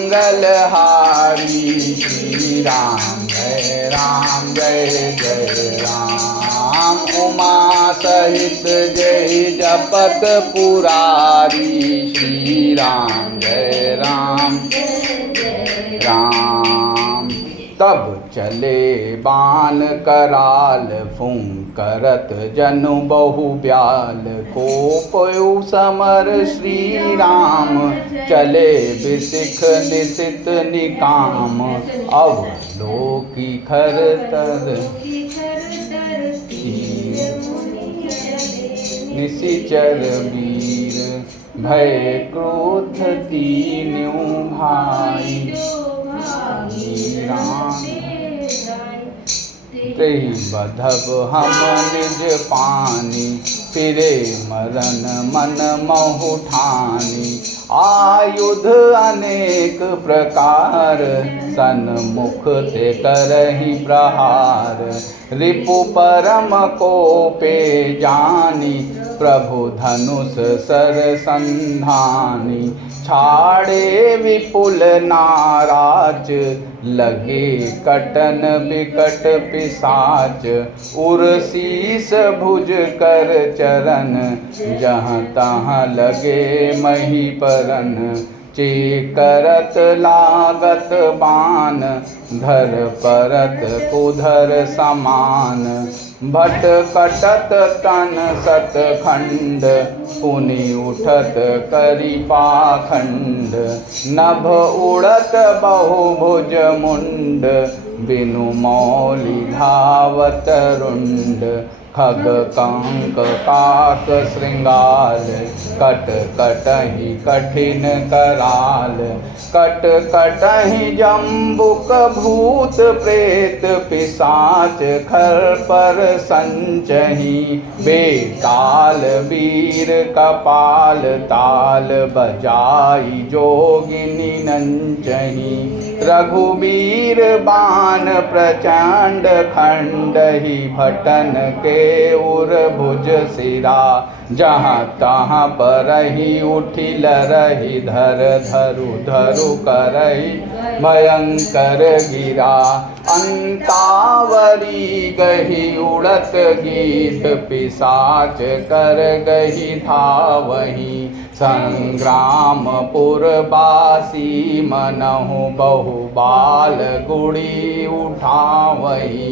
मंगलहारी श्री राम जय जय राम। उमा सहित जय जपत पुरारी श्री राम जय राम राम। तब चले बाण कराल फूंकरत जनु बहु ब्याल को पयु समर श्री राम चले बिसिख निशित निकाम अवलोकी खरतर निशिचर वीर भय क्रोध दीन्यु भाई राम। तेहि बधब हम निज पानी फिरे मरण मन महु ठानी। आयुध अनेक प्रकार सन्मुख ते करहि प्रहार। रिपु परम कोपे जानी प्रभु धनुष सर संधानी। छाड़े विपुल नाराज लगे कटन विकट पिशाच। उर्शीस भुज कर चरण जहाँ तहाँ लगे महीपरन। चेकरत लागत बाण धर परत कुधर समान। भट कटत तन सतखंड पुनि उठत करि पाखंड। नभ उड़त बहुभुज मुंड बिनु मौलि धावत रुंड। खग कंक काक श्रृंगाल कट कटहि कठिन कराल। कट कटहि जम्बुक भूत प्रेत पिशाच खर पर संचहि। बेताल वीर कपाल ताल बजाई जोगिनी नंचहि। रघुबीर बाण प्रचंड खंडहि भटन के उर भुज सिरा। जहाँ तहाँ परहि उठिल रही धर धरु धरु करहि भयंकर गिरा। अंतावरी गही उड़त गीत पिशाच कर गही धावहि। संग्रामपुर बासी मनहु बहु बाल गुड़ी उठावहि।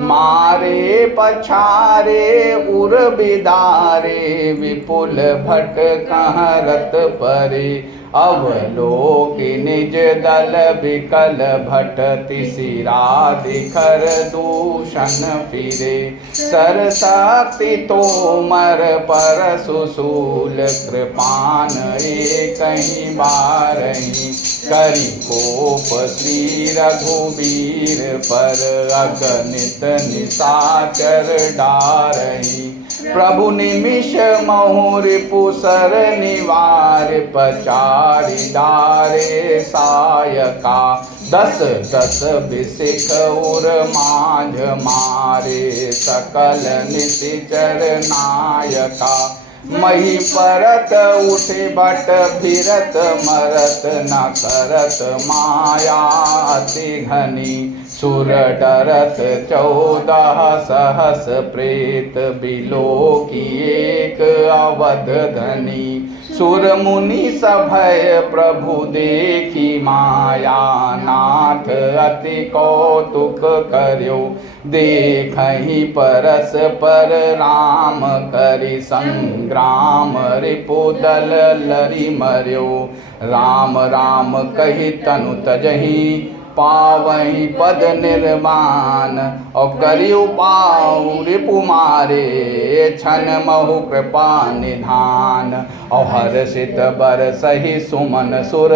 मारे पछारे उर बिदारे विपुल भट कहरत परे। अवलोकि निज दल विकल भट तिसिरा दिखर दूषण फिरे। सरस्वती तोमर पर सुशूल कृपान एकहि बारहि। करि कोप श्री रघुबीर पर अगणित निशाचर डारहि। प्रभु निमिष महु रिपु सर निवार पचारि डारे सायका। दस दस बिसिख उर माझ मारे सकल निशिचर नायका। मही परत उठे भट फिरत मरत न करत माया अति घनी। सुर डरत 14 सहस प्रेत बिलोकी एक अवध धनी। सुर मुनि सभय प्रभु देखी माया नाथ अति कौतुक कर्यो। देखहि परस पर राम करि संग्राम रिपुदल लरि मर्यो। राम राम कहि तनु तजहि पावहि पद निर्माण। और करियु पाऊ रिपु मारे छन महु कृपा निधान। और हर्षित बरसहि सुमन सुर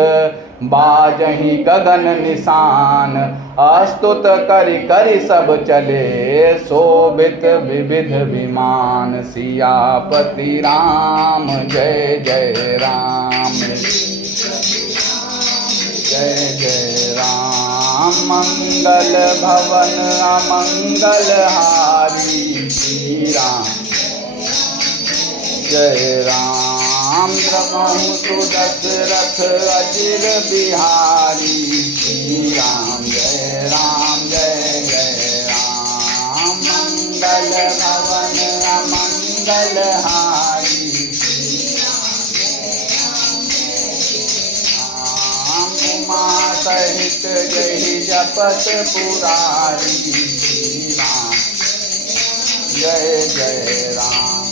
बाजहि गगन निशान। अस्तुत करि करि सब चले शोभित विविध विमान। सियापति राम जय जय राम जय जय राम। मंगल भवन अमंगल हारी श्री राम जय राम। ब्रह्मु सुदशरथ अजिर बिहारी सहित जय जपत पुरारी श्री राम जय जय राम।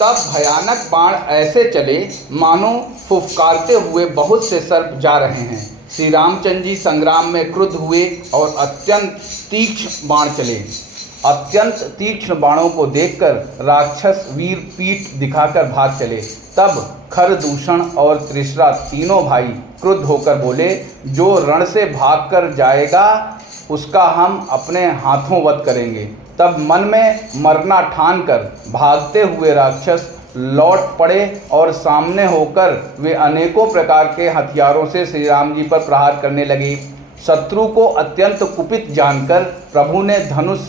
तब भयानक बाण ऐसे चले मानो फुफकारते हुए बहुत से सर्प जा रहे हैं। श्री रामचंद्र जी संग्राम में क्रुद्ध हुए और अत्यंत तीक्ष्ण बाण चले। अत्यंत तीक्ष्ण बाणों को देखकर राक्षस वीर पीठ दिखाकर भाग चले। तब खरदूषण और त्रिशरा तीनों भाई क्रुद्ध होकर बोले, जो रण से भागकर जाएगा उसका हम अपने हाथों वध करेंगे। तब मन में मरना ठान कर भागते हुए राक्षस लौट पड़े और सामने होकर वे अनेकों प्रकार के हथियारों से श्री राम जी पर प्रहार करने लगे। शत्रु को अत्यंत कुपित जानकर प्रभु ने धनुष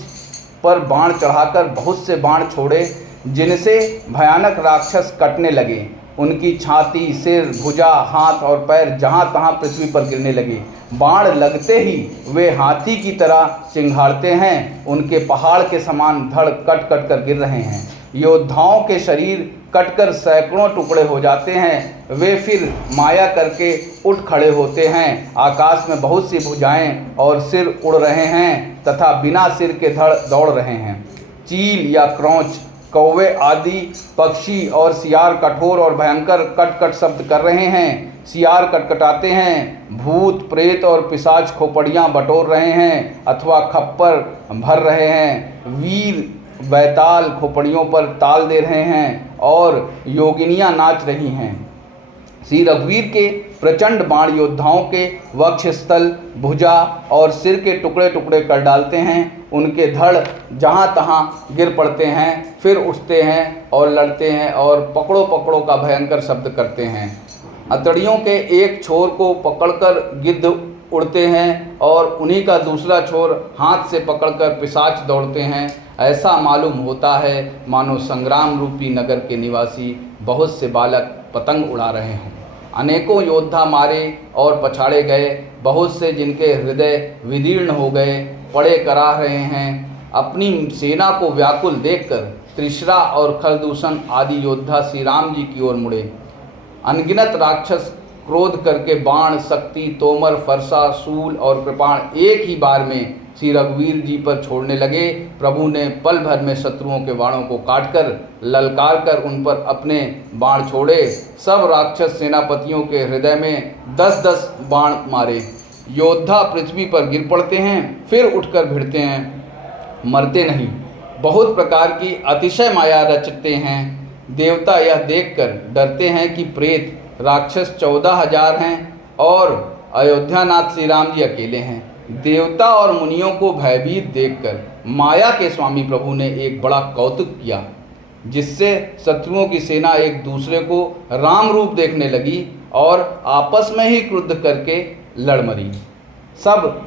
पर बाण चढ़ाकर बहुत से बाण छोड़े, जिनसे भयानक राक्षस कटने लगे। उनकी छाती, सिर, भुजा, हाथ और पैर जहाँ तहाँ पृथ्वी पर गिरने लगे। बाण लगते ही वे हाथी की तरह चिंघाड़ते हैं। उनके पहाड़ के समान धड़ कट कट कर गिर रहे हैं। योद्धाओं के शरीर कटकर सैकड़ों टुकड़े हो जाते हैं। वे फिर माया करके उठ खड़े होते हैं। आकाश में बहुत सी भुजाएं और सिर उड़ रहे हैं तथा बिना सिर के धड़ दौड़ रहे हैं। चील या क्रौंच, कौवे आदि पक्षी और सियार कठोर और भयंकर कट कट शब्द कर रहे हैं। सियार कटकटाते हैं। भूत, प्रेत और पिशाच खोपड़ियाँ बटोर रहे हैं अथवा खप्पर भर रहे हैं। वीर बैताल खोपड़ियों पर ताल दे रहे हैं और योगिनियाँ नाच रही हैं। श्री रघुवीर के प्रचंड बाण योद्धाओं के वक्षस्थल, भुजा और सिर के टुकड़े टुकड़े कर डालते हैं। उनके धड़ जहाँ तहाँ गिर पड़ते हैं, फिर उठते हैं और लड़ते हैं और पकड़ो पकड़ो का भयंकर शब्द करते हैं। अतड़ियों के एक छोर को पकड़कर गिद्ध उड़ते हैं और उन्हीं का दूसरा छोर हाथ से पकड़कर पिशाच दौड़ते हैं। ऐसा मालूम होता है मानो संग्राम रूपी नगर के निवासी बहुत से बालक पतंग उड़ा रहे हों। अनेकों योद्धा मारे और पछाड़े गए। बहुत से जिनके हृदय विदीर्ण हो गए पड़े कराह रहे हैं। अपनी सेना को व्याकुल देखकर त्रिशरा और खरदूषण आदि योद्धा श्री राम जी की ओर मुड़े। अनगिनत राक्षस क्रोध करके बाण, शक्ति, तोमर, फरसा, शूल और कृपाण एक ही बार में श्री रघुवीर जी पर छोड़ने लगे। प्रभु ने पल भर में शत्रुओं के बाणों को काटकर ललकार कर उन पर अपने बाण छोड़े। सब राक्षस सेनापतियों के हृदय में 10-10 बाण मारे। योद्धा पृथ्वी पर गिर पड़ते हैं, फिर उठकर भिड़ते हैं, मरते नहीं। बहुत प्रकार की अतिशय माया रचते हैं। देवता यह देखकर डरते हैं कि प्रेत राक्षस 14,000 हैं और अयोध्यानाथ श्री राम जी अकेले हैं। देवता और मुनियों को भयभीत देखकर माया के स्वामी प्रभु ने एक बड़ा कौतुक किया, जिससे शत्रुओं की सेना एक दूसरे को राम रूप देखने लगी और आपस में ही क्रुद्ध करके लड़ मरी। सब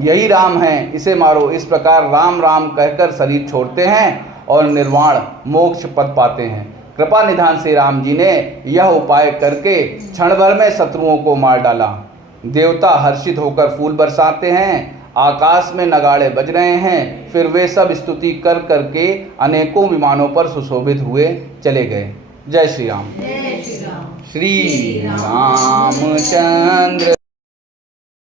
यही राम है, इसे मारो। इस प्रकार राम राम कहकर शरीर छोड़ते हैं और निर्वाण मोक्ष पद पाते हैं। कृपा निधान श्री राम जी ने यह उपाय करके क्षण भर में शत्रुओं को मार डाला। देवता हर्षित होकर फूल बरसाते हैं। आकाश में नगाड़े बज रहे हैं। फिर वे सब स्तुति कर करके अनेकों विमानों पर सुशोभित हुए चले गए। जय श्री राम। श्री रामचंद्र